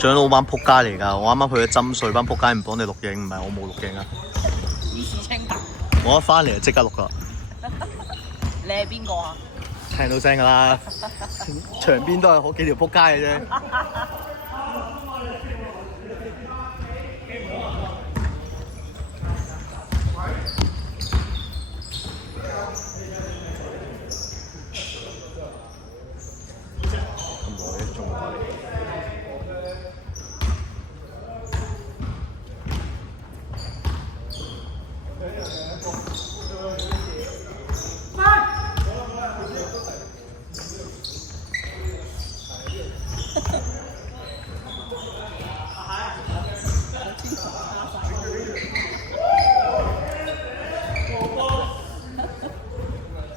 長老班撲街嚟㗎，我啱啱去咗斟水班撲街唔幫你錄影，唔係我冇錄影啊。以示清白。我一翻嚟就即刻錄㗎。你係邊個啊？聽到聲㗎啦，場邊都係好幾條撲街嘅啫。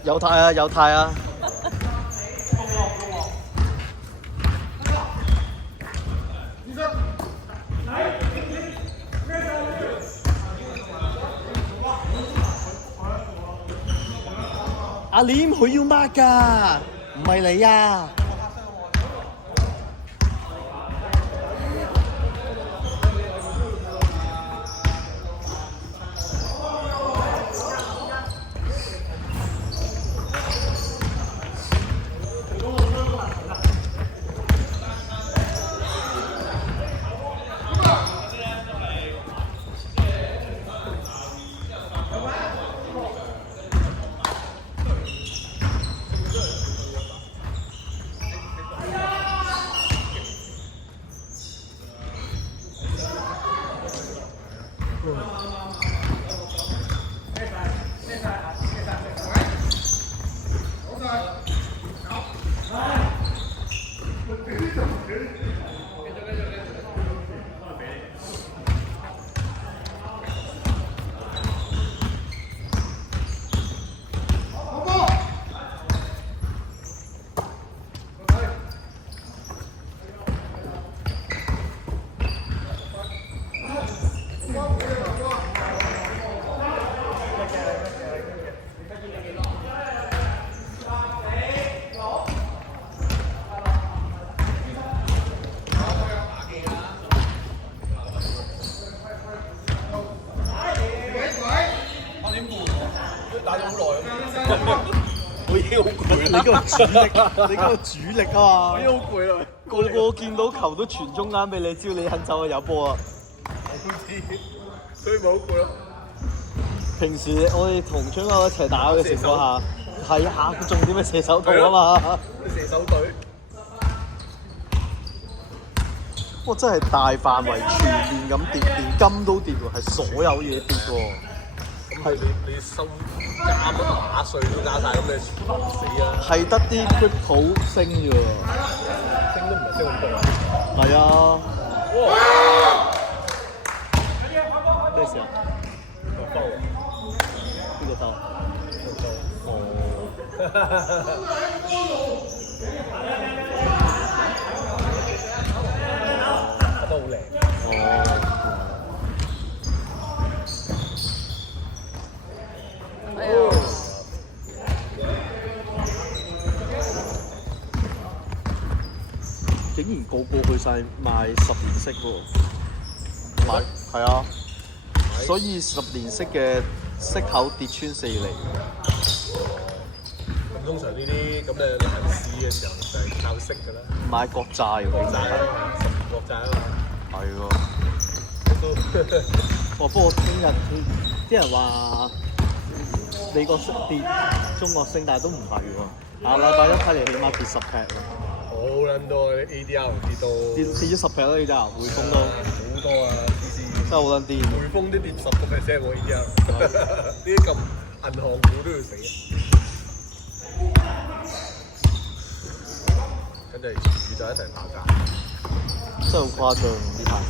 有態啊，有態啊！阿廉佢要 mark 㗎，唔係你啊！我已經好攰啦！你嗰個主力，你嗰個主力啊嘛！我已經好攰啦，個個見到球都傳中間俾你，只要你肯走就有波啊！所以咪好攰咯。平時我哋同張哥一齊打嘅情況下，係啊，重點係射手套啊嘛！射手隊，哇！真係大範圍全面咁跌，連金都跌喎，係所有嘢跌喎。咁係你收加乜打稅都加晒，咁你死啊！係得啲 crypto 升啫喎，升都唔係升咁多。係啊！哇！咩事啊？包啊！邊個兜？打得好靚。竟然個個去晒賣10年息喎，買係啊，所以10年息嘅息口跌穿4厘。咁通常呢啲咁嘅難市嘅時候就係靠息㗎啦。買國債喎，國債啊嘛，10年國債啊嘛。係喎。不過聽日啲人話美國息跌，中國升，但係都唔係喎。下禮拜一睇嚟起碼跌10劈。好撚多啲 ADR 跌到跌咗10劈啦，依家匯豐都好多啊！真係好撚癲。匯豐都跌10%喎 ADR，呢啲咁銀行股都要死。跟住宇宙一齊爆炸，真係好誇張呢排嘢。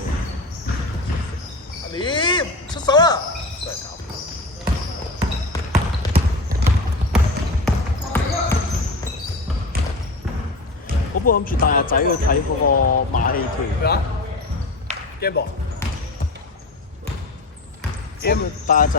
阿廉出手啦！真係搞。我本來諗住帶阿仔去睇嗰個馬戲團。咩啊？game 王。帶阿仔。